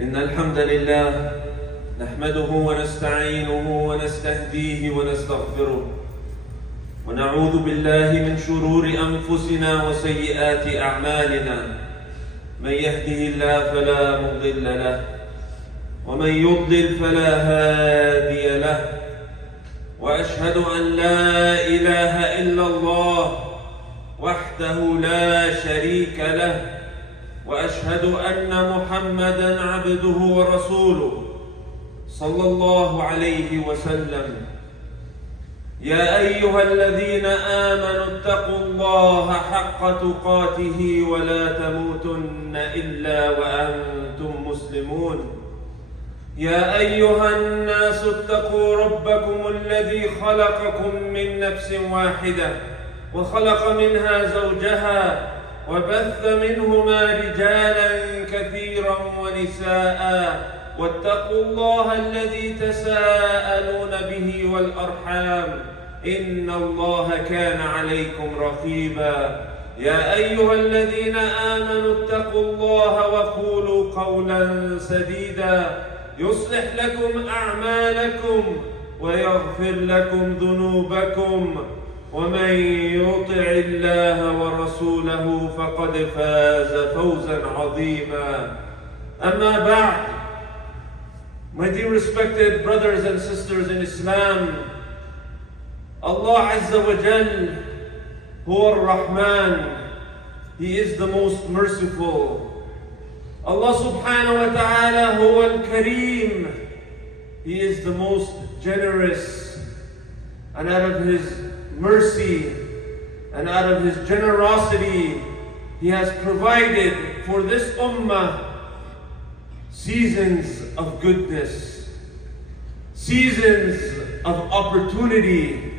إن الحمد لله نحمده ونستعينه ونستهديه ونستغفره ونعوذ بالله من شرور أنفسنا وسيئات أعمالنا. من يهده الله فلا مضل له ومن يضلل فلا هادي له. وأشهد أن لا إله إلا الله وحده لا شريك له، وأشهد أن محمدًا عبده ورسوله صلى الله عليه وسلم. يا أيها الذين آمنوا اتقوا الله حق تقاته ولا تموتن إلا وأنتم مسلمون. يا أيها الناس اتقوا ربكم الذي خلقكم من نفس واحدة وخلق منها زوجها وبث منهما رجالا كثيرا ونساء، واتقوا الله الذي تساءلون به والأرحام إن الله كان عليكم رقيبا. يا أيها الذين آمنوا اتقوا الله وقولوا قولا سديدا يصلح لكم أعمالكم ويغفر لكم ذنوبكم، ومن يطع الله ورسوله فقد فاز فوزا عظيما. أما بعد, my dear respected brothers and sisters in Islam, Allah Azza wa Jal, Huwa Ar-Rahman, He is the most merciful. Allah subhanahu wa ta'ala, Huwa Al-Kareem, He is the most generous. And out of His mercy and out of His generosity, He has provided for this ummah seasons of goodness, seasons of opportunity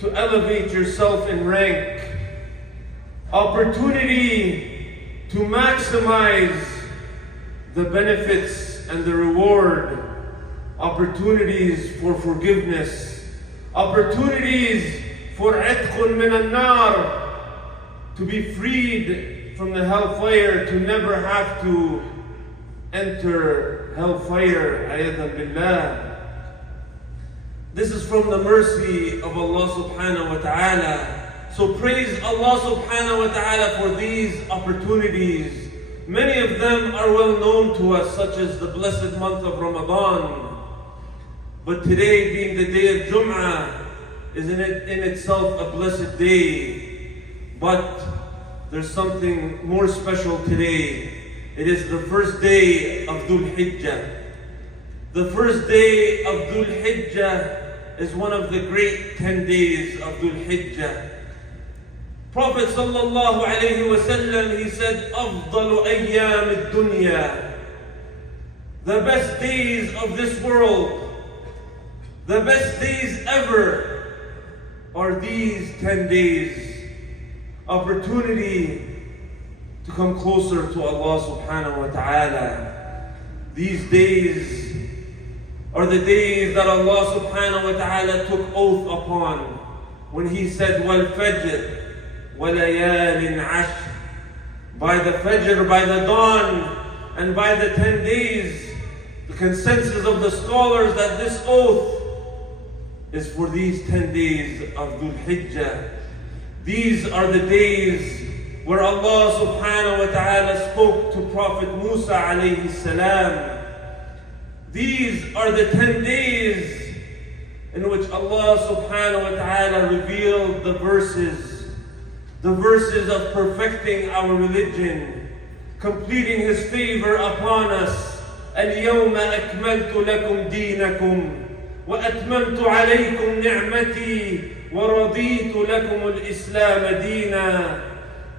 to elevate yourself in rank, opportunity to maximize the benefits and the reward, opportunities for forgiveness, opportunities for itqun min an-nar, to be freed from the hellfire, to never have to enter hellfire, ayadan billah. This is from the mercy of Allah subhanahu wa ta'ala. So praise Allah subhanahu wa ta'ala for these opportunities. Many of them are well known to us, such as the blessed month of Ramadan. But today, being the day of Jum'ah, is in itself a blessed day. But there's something more special today. It is the first day of Dhul Hijjah. The first day of Dhul Hijjah is one of the great 10 days of Dhul Hijjah. Prophet sallallahu alayhi wa sallam, he said, أفضل أيام الدنيا, the best days of this world, the best days ever are these 10 days. Opportunity to come closer to Allah subhanahu wa ta'ala. These days are the days that Allah subhanahu wa ta'ala took oath upon when He said, وَالْفَجْرِ وَلَيَالٍ عَشْرٍ. By the Fajr, by the dawn, and by the 10 days, the consensus of the scholars that this oath is for these 10 days of Dhul Hijjah. These are the days where Allah subhanahu wa ta'ala spoke to Prophet Musa alayhi salam. These are the 10 days in which Allah subhanahu wa ta'ala revealed the verses of perfecting our religion, completing His favor upon us. اليوم أكملت لكم دينكم وأتممت عليكم نعمتي وَرَضِيتُ لَكُمُ الْإِسْلَامَ دِينًا.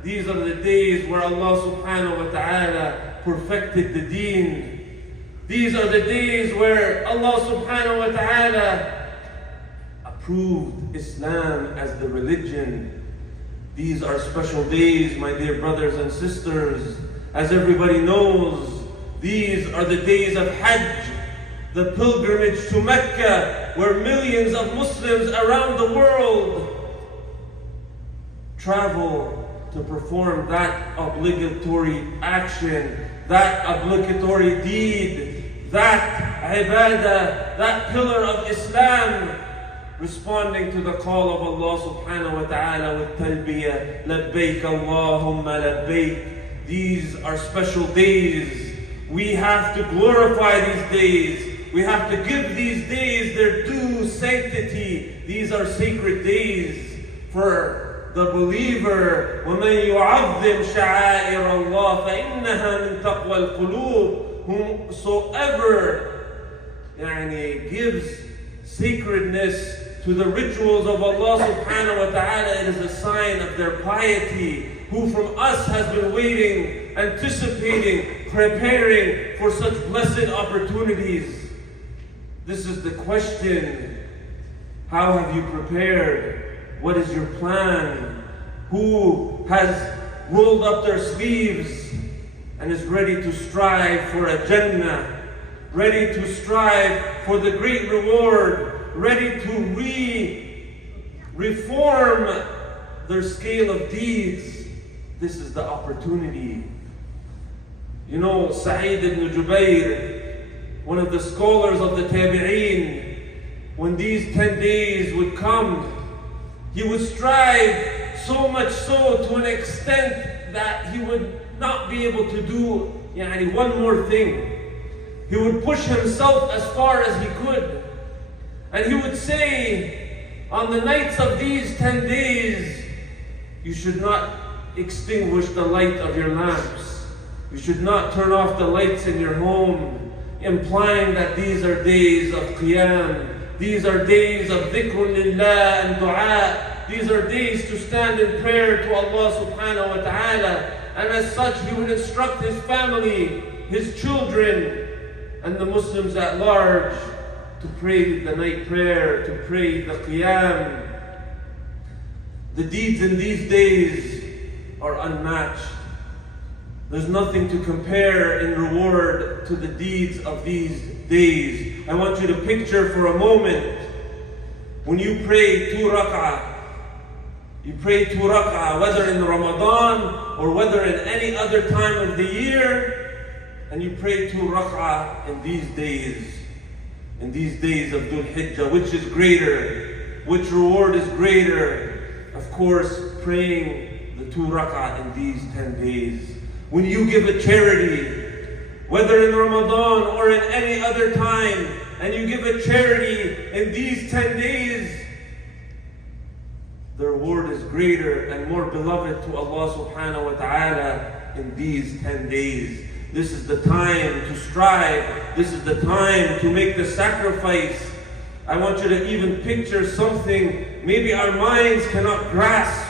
These are the days where Allah subhanahu wa ta'ala perfected the deen. These are the days where Allah subhanahu wa ta'ala approved Islam as the religion. These are special days, my dear brothers and sisters. As everybody knows, these are the days of Hajj, the pilgrimage to Mecca, where millions of Muslims around the world travel to perform that obligatory action, that obligatory deed, that ibadah, that pillar of Islam, responding to the call of Allah subhanahu wa ta'ala with talbiyah, labbaik Allahumma labbaik. These are special days. We have to glorify these days. We have to give these days their due sanctity. These are sacred days for the believer. وَمَنْ يُعَظِّمْ شَعَائِرَ اللَّهِ فَإِنَّهَا مِنْ تَقْوَى الْقُلُوبِ. Whomsoever gives sacredness to the rituals of Allah subhanahu wa ta'ala, it is a sign of their piety. Who from us has been waiting, anticipating, preparing for such blessed opportunities? This is the question. How have you prepared? What is your plan? Who has rolled up their sleeves and is ready to strive for a Jannah, ready to strive for the great reward, ready to reform their scale of deeds? This is the opportunity. You know, Sa'id ibn Jubayr, one of the scholars of the Tabi'een, when these 10 days would come, he would strive so much so to an extent that he would not be able to do one more thing. He would push himself as far as he could. And he would say, on the nights of these 10 days, you should not extinguish the light of your lamps. You should not turn off the lights in your home, implying that these are days of qiyam. These are days of dhikrun lillah and dua. These are days to stand in prayer to Allah subhanahu wa ta'ala. And as such, he would instruct his family, his children, and the Muslims at large to pray the night prayer, to pray the qiyam. The deeds in these days are unmatched. There's nothing to compare in reward to the deeds of these days. I want you to picture for a moment, when you pray 2 rak'ah, you pray 2 rak'ah, whether in Ramadan or whether in any other time of the year, and you pray 2 rak'ah in these days of Dhul Hijjah. Which is greater? Which reward is greater? Of course, praying the 2 rak'ah in these 10 days. When you give a charity, whether in Ramadan or in any other time, and you give a charity in these 10 days, the reward is greater and more beloved to Allah subhanahu wa ta'ala in these 10 days. This is the time to strive. This is the time to make the sacrifice. I want you to even picture something maybe our minds cannot grasp,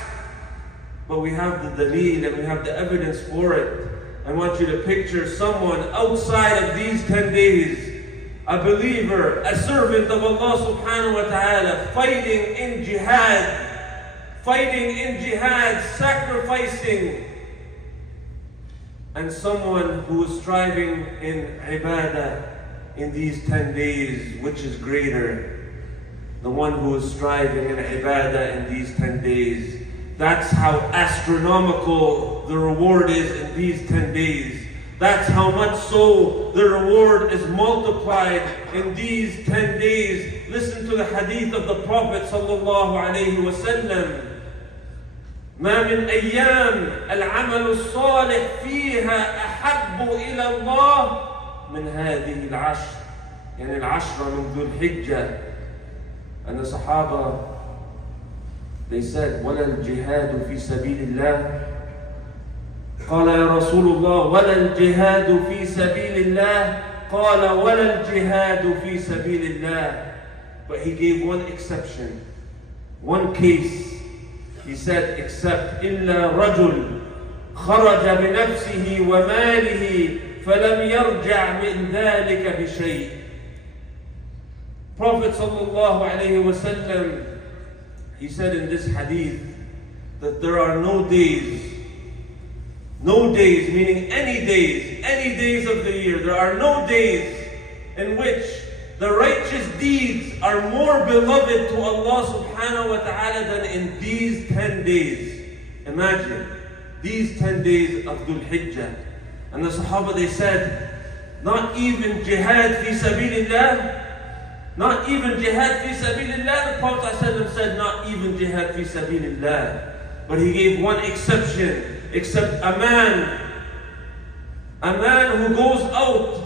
but we have the daleel and we have the evidence for it. I want you to picture someone outside of these 10 days, a believer, a servant of Allah subhanahu wa ta'ala, fighting in jihad, sacrificing, and someone who is striving in ibadah in these 10 days. Which is greater? The one who is striving in ibadah in these 10 days. That's how astronomical the reward is in these 10 days. That's how much so the reward is multiplied in these 10 days. Listen to the hadith of the Prophet sallallahu alayhi wa sallam. ما من أيام العمل الصالح فيها أحب إلى الله من هذه العشر. يعني العشرة من ذو الحجة. And the Sahaba, they said, وَلَا الْجِهَادُ فِي سَبِيلِ اللَّهِ. قال يا رسول الله وَلَا الْجِهَادُ فِي سَبِيلِ اللَّهِ. قال وَلَا الْجِهَادُ فِي سَبِيلِ اللَّهِ. But he gave one exception, one case. He said, except إِلَّا رَجُلٌ خَرَجَ بِنَفْسِهِ وَمَالِهِ فَلَمْ يَرْجَعْ مِنْ ذَلِكَ بِشَيْءٍ. Prophet sallallahu alayhi wa sallam, he said in this hadith that there are no days, meaning any days of the year, there are no days in which the righteous deeds are more beloved to Allah subhanahu wa ta'ala than in these 10 days. Imagine, these 10 days of Dhul Hijjah. And the Sahaba, they said, not even jihad fi sabilillah, not even jihad fi sabilillah. The Prophet ﷺ said, not even jihad fi sabilillah. But he gave one exception, except a man who goes out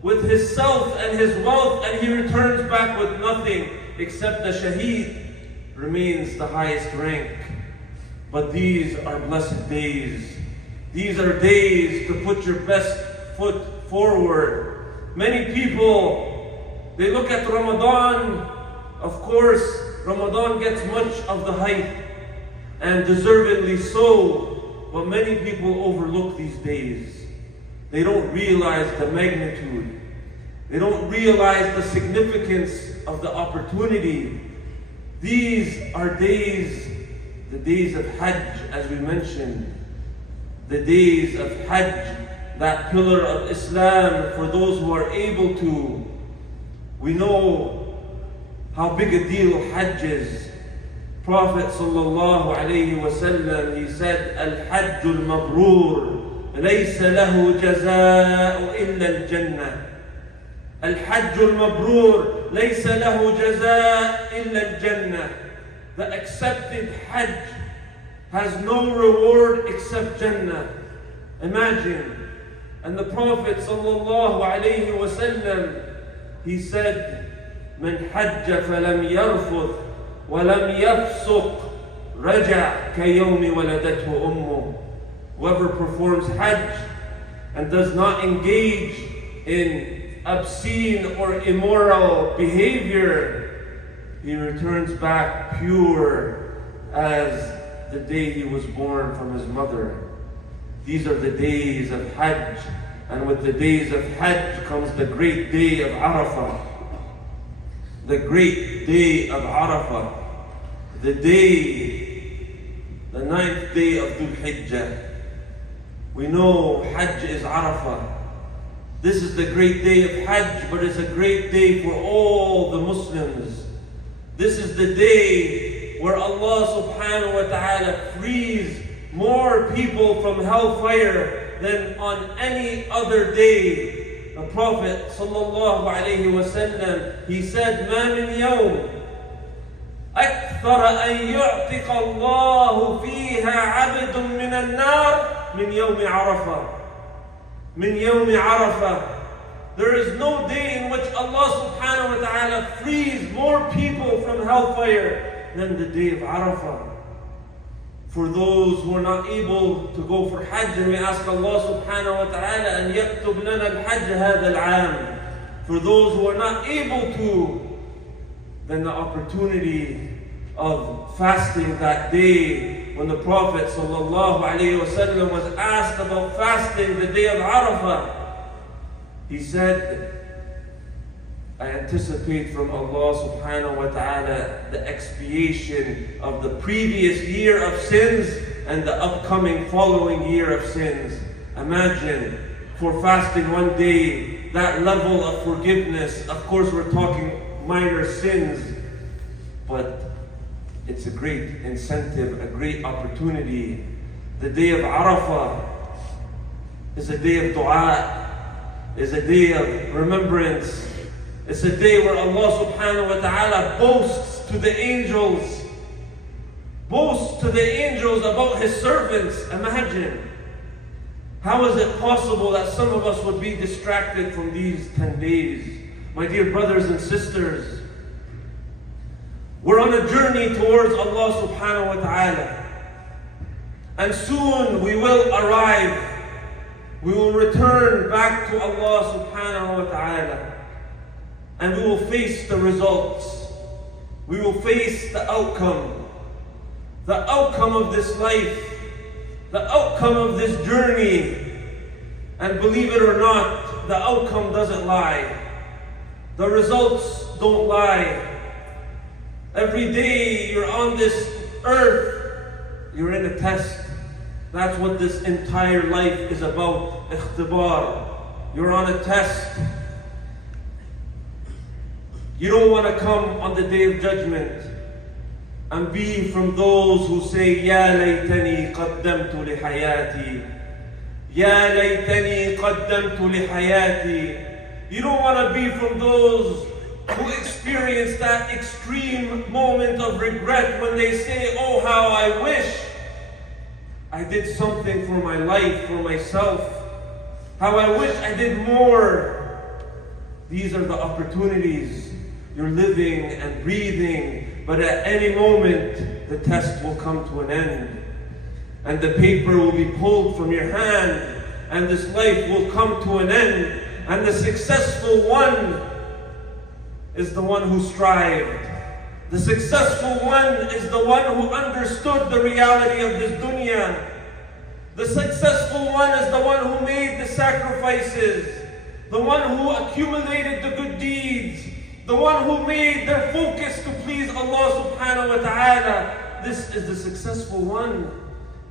with his self and his wealth and he returns back with nothing, except the shaheed remains the highest rank. But these are blessed days. These are days to put your best foot forward. Many people, they look at Ramadan. Of course, Ramadan gets much of the hype, and deservedly so. But many people overlook these days. They don't realize the magnitude. They don't realize the significance of the opportunity. These are days, the days of Hajj, as we mentioned. The days of Hajj, that pillar of Islam for those who are able to. We know how big a deal Hajj is. Prophet sallallahu alayhi wa sallam, he said, Al-Hajj al-Mabrur, laysa lahu jaza'u illa al-Jannah. Al-Hajj al-Mabrur, laysa lahu jaza'u illa al-Jannah. The accepted Hajj has no reward except Jannah. Imagine. And the Prophet sallallahu alayhi wa sallam, he said, Man hajja falam yarfuth walam yafsuq raja kayawmi waladathu ummuh. Whoever performs Hajj and does not engage in obscene or immoral behavior, he returns back pure as the day he was born from his mother. These are the days of Hajj, and with the days of Hajj comes the great day of Arafah. The great day of Arafah. The day, the 9th day of Dhul Hijjah. We know Hajj is Arafah. This is the great day of Hajj, but it's a great day for all the Muslims. This is the day where Allah subhanahu wa ta'ala frees more people from hellfire than on any other day. The Prophet sallallahu alayhi wa sallam, he said, مَا مِنْ يَوْمٍ أَكْثَرَ أَنْ يُعْتِقَ اللَّهُ فِيهَا عَبْدٌ مِّنَ النَّارِ مِنْ يَوْمِ عَرَفَةٍ. مِنْ يَوْمِ عَرَفَةٍ. There is no day in which Allah subhanahu wa ta'ala frees more people from hellfire than the day of Arafah. For those who are not able to go for Hajj, and we ask Allah subhanahu wa ta'ala أن يكتب لنا الحج هذا العام. For those who are not able to, then the opportunity of fasting that day, when the Prophet sallallahu alayhi wa sallam was asked about fasting the day of Arafah, he said, I anticipate from Allah subhanahu wa ta'ala the expiation of the previous year of sins and the upcoming following year of sins. Imagine, for fasting one day, that level of forgiveness. Of course, we're talking minor sins, but it's a great incentive, a great opportunity. The day of Arafah is a day of dua, is a day of remembrance. It's a day where Allah subhanahu wa ta'ala boasts to the angels about His servants. Imagine. How is it possible that some of us would be distracted from these 10 days? My dear brothers and sisters, we're on a journey towards Allah subhanahu wa ta'ala. And soon we will arrive. We will return back to Allah subhanahu wa ta'ala. And we will face the results. We will face the outcome. The outcome of this life. The outcome of this journey. And believe it or not, the outcome doesn't lie. The results don't lie. Every day you're on this earth, you're in a test. That's what this entire life is about. Ikhtibar. You're on a test. You don't want to come on the day of judgment and be from those who say, Ya laytani qaddamtu li hayati. Ya laytani qaddamtu li hayati. You don't want to be from those who experience that extreme moment of regret when they say, oh, how I wish I did something for my life, for myself. How I wish I did more. These are the opportunities. You're living and breathing, but at any moment, the test will come to an end. And the paper will be pulled from your hand, and this life will come to an end. And the successful one is the one who strived. The successful one is the one who understood the reality of this dunya. The successful one is the one who made the sacrifices, the one who accumulated the good deeds, the one who made their focus to please Allah subhanahu wa ta'ala. This is the successful one.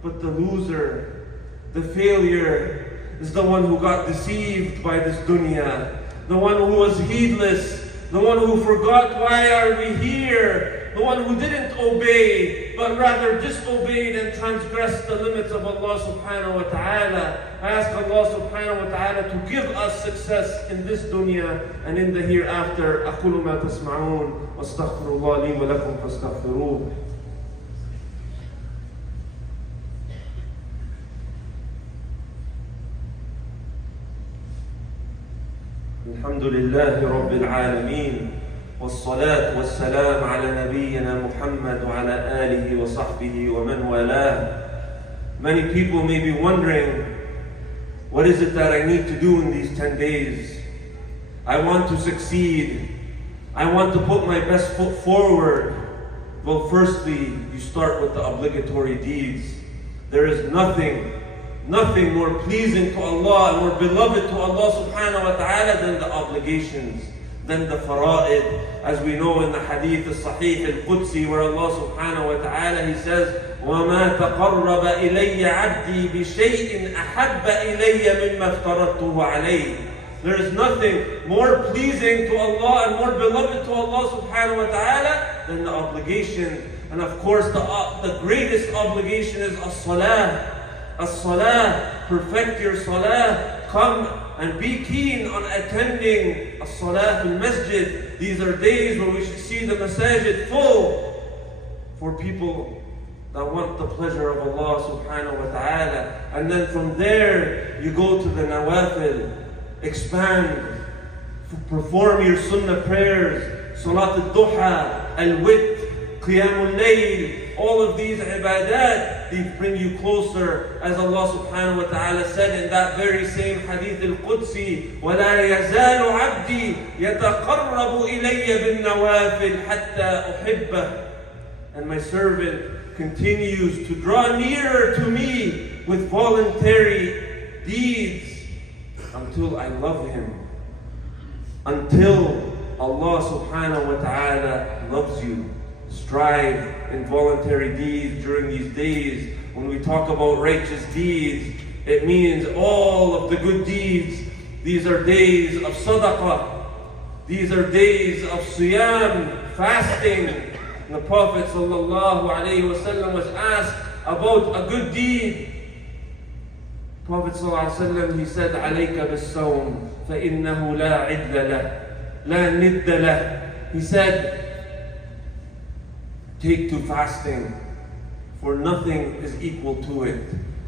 But the loser, the failure, is the one who got deceived by this dunya, the one who was heedless, the one who forgot why are we here, the one who didn't obey, but rather disobeyed and transgressed the limits of Allah subhanahu wa ta'ala. I ask Allah subhanahu wa ta'ala to give us success in this dunya and in the hereafter. أقول ما تسمعون واستغفر الله لي ولكم فاستغفروه. الحمد لله رب العالمين والصلاة والسلام على نبينا محمد وعلى آله وصحبه ومن والاه. Many people may be wondering, what is it that I need to do in these 10 days? I want to succeed. I want to put my best foot forward. Well, firstly, you start with the obligatory deeds. There is nothing more pleasing to Allah and more beloved to Allah subhanahu wa ta'ala than the obligations, than the fara'id. As we know in the hadith al-sahih al-Qudsi, where Allah subhanahu wa ta'ala, He says, وَمَا تَقَرَّبَ إِلَيَّ عَبْدِي بِشَيْءٍ أَحَبَّ إِلَيَّ مِمَّا افْتَرَضْتُهُ عَلَيْهِ. There is nothing more pleasing to Allah and more beloved to Allah subhanahu wa ta'ala than the obligation. And of course, the greatest obligation is as-salah. As-salah, perfect your salah. Come and be keen on attending as-salah in masjid. These are days where we should see the masajid full for people that want the pleasure of Allah subhanahu wa ta'ala. And then from there, you go to the nawafil. Expand, perform your sunnah prayers, salat al-duha, al-wit, qiyam al-layl. All of these ibadat, they bring you closer, as Allah subhanahu wa ta'ala said in that very same hadith al-Qudsi, وَلَا يَزَالُ عَبْدِي يَتَقَرَّبُ إِلَيَّ بِالنَّوَافِلِ حَتَّى أُحِبَّهُ. And my servant continues to draw nearer to me with voluntary deeds until I love him. Until Allah subhanahu wa ta'ala loves you. Strive in voluntary deeds during these days. When we talk about righteous deeds, it means all of the good deeds. These are days of sadaqah. These are days of siyam, fasting. And the Prophet sallallahu alayhi wa sallam was asked about a good deed. Prophet sallallahu alayhi wa sallam, he said, عَلَيْكَ بِالصَّوْمِ فَإِنَّهُ لَا عِدَّ لَهُ لَا نِدَّ لَهُ. He said, take to fasting, for nothing is equal to it.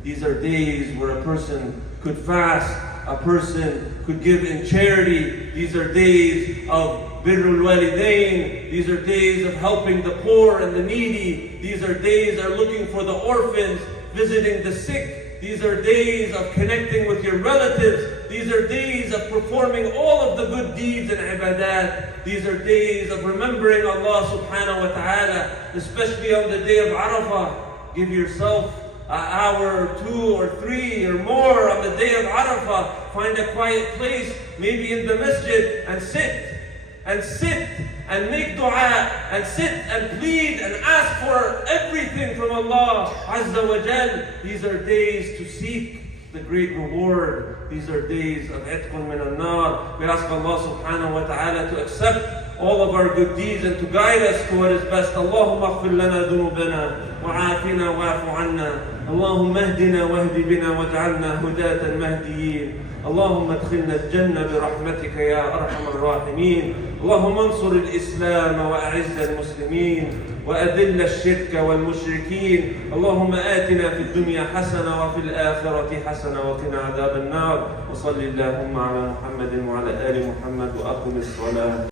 These are days where a person could fast, a person could give in charity. These are days of birrul walidain. These are days of helping the poor and the needy. These are days of looking for the orphans, visiting the sick. These are days of connecting with your relatives. These are days of performing all of the good deeds and ibadat. These are days of remembering Allah subhanahu wa ta'ala, especially on the day of Arafah. Give yourself an hour or 2 or 3 or more on the day of Arafah. Find a quiet place, maybe in the masjid, and sit and make dua and sit and plead and ask for everything from Allah Azza wa Jal. These are days to seek the great reward. These are days of itqun min al-nar. We ask Allah subhanahu wa ta'ala to accept all of our good deeds and to guide us to what is best. Allahumma اغفر لنا ذنوبنا وعافنا واعف عنا. اللهم اهدنا واهد بنا واجعلنا هداة مهديين. اللهم ادخلنا الجنة برحمتك يا أرحم الراحمين. اللهم انصر الإسلام وأعز المسلمين وأذل الشرك والمشركين. اللهم آتنا في الدنيا حسنة وفي الآخرة حسنة وقنا عذاب النار. وصل اللهم على محمد وعلى آل محمد وأقم الصلاة.